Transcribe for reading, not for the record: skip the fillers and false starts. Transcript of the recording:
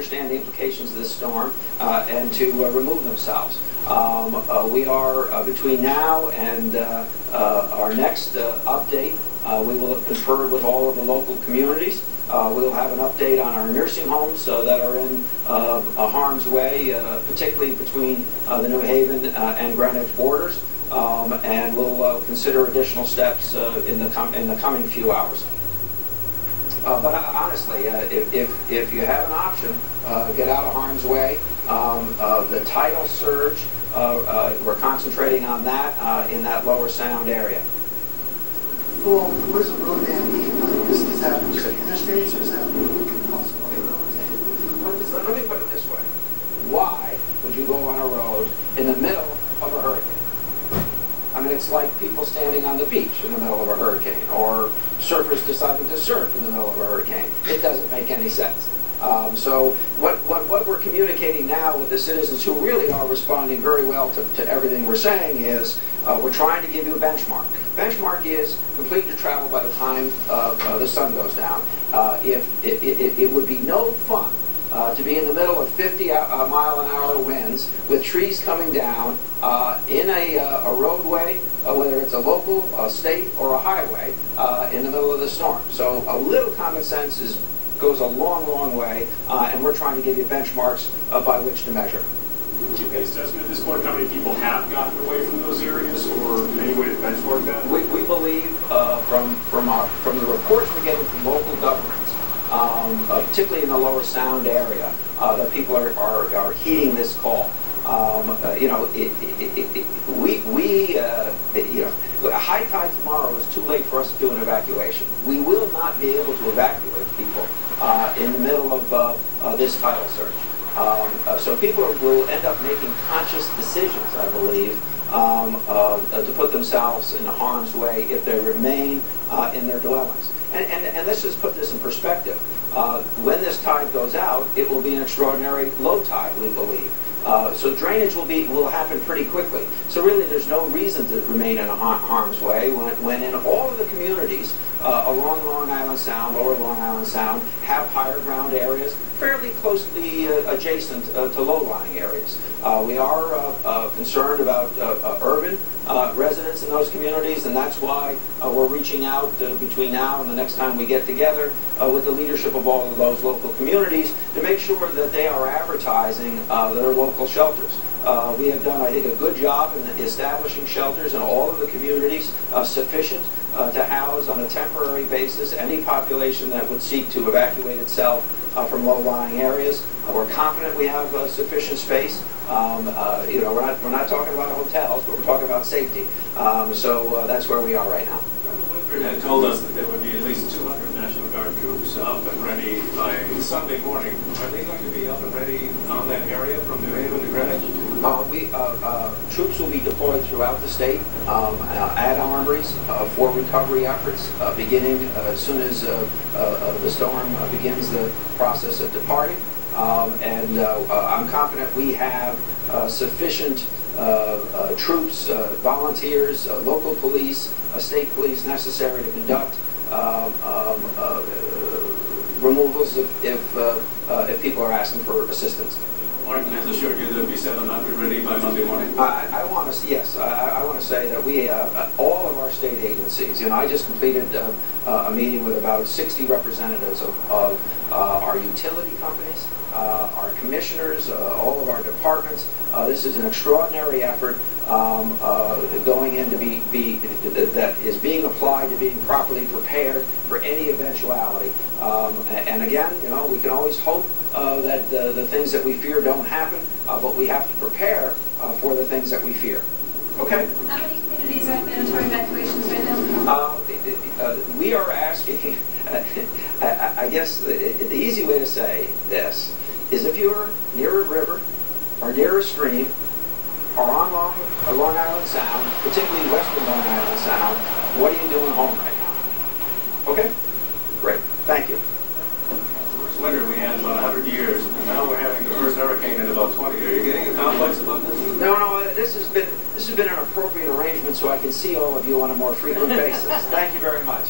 understand the implications of this storm and to remove themselves. We are, between now and our next update, we will have conferred with all of the local communities. We'll have an update on our nursing homes that are in harm's way, particularly between the New Haven and Greenwich borders, and we'll consider additional steps in the coming few hours. But honestly, if you have an option, get out of harm's way. The tidal surge, we're concentrating on that in that lower sound area. Well, where's the road dam? Is that just interstates or is that possible roads? Let me put it this way. Why would you go on a road in the middle of a hurricane? I mean, it's like people standing on the beach in the middle of a hurricane, or surfers deciding to surf in the middle of a hurricane. It doesn't make any sense. So what we're communicating now with the citizens who really are responding very well to everything we're saying is we're trying to give you a benchmark. Benchmark is complete your travel by the time the sun goes down. It would be no fun to be in the middle of 50-mile-an-hour winds with trees coming down in a roadway, whether it's a local, a state, or a highway, in the middle of the storm. So a little common sense goes a long, long way, and we're trying to give you benchmarks by which to measure. Do you have an assessment at this point how many people have gotten away from those areas, or any way to benchmark that? We believe from the reports we're getting from local governments, particularly in the lower sound area, that people are heeding this call. You know, a high tide tomorrow is too late for us to do an evacuation. We will not be able to evacuate people in the middle of this tidal surge. So people will end up making conscious decisions, I believe, to put themselves in harm's way if they remain in their dwellings. And let's just put this in perspective. When this tide goes out, it will be an extraordinary low tide, we believe. So drainage will happen pretty quickly. So really there's no reason to remain in harm's way when in all of the communities along Long Island Sound, lower Long Island Sound, have higher ground areas fairly closely adjacent to low-lying areas. We are concerned about urban residents in those communities, and that's why we're reaching out between now and the next time we get together with the leadership of all of those local communities to make sure that they are advertising their local shelters. We have done, I think, a good job in establishing shelters in all of the communities sufficient to house on a temporary basis any population that would seek to evacuate itself from low-lying areas. We're confident we have sufficient space. You know, we're not talking about hotels, but we're talking about safety. So that's where we are right now. Governor had told us that there would be at least 200 National Guard troops up and ready by Sunday morning. Are they going to be up and ready on that area from New Haven to Greenwich? Troops will be deployed throughout the state at armories for recovery efforts, beginning as soon as the storm begins the process of departing. And I'm confident we have sufficient troops, volunteers, local police, state police necessary to conduct removals if people are asking for assistance. Martin has assured you there'll be 700 ready by Monday morning? I want to, yes, I want to say that we, all of our state agencies, you know, I just completed a meeting with about 60 representatives of our utility companies, our commissioners, all of our departments. This is an extraordinary effort going in to that is being applied to being properly prepared for any eventuality. And again, you know, we can always hope that the things that we fear don't happen, but we have to prepare for the things that we fear. Okay? How many communities are mandatory evacuations right now? We are asking, I guess the easy way to say this is if you're near a river or near a stream or on Long Island Sound, particularly western Long Island Sound, what are you doing home right now? Okay? Great. Thank you. First winter we had about 100 years, and now we're having the first hurricane in about 20. Are you getting a complex about this? No, this has been an appropriate arrangement so I can see all of you on a more frequent basis. Thank you very much.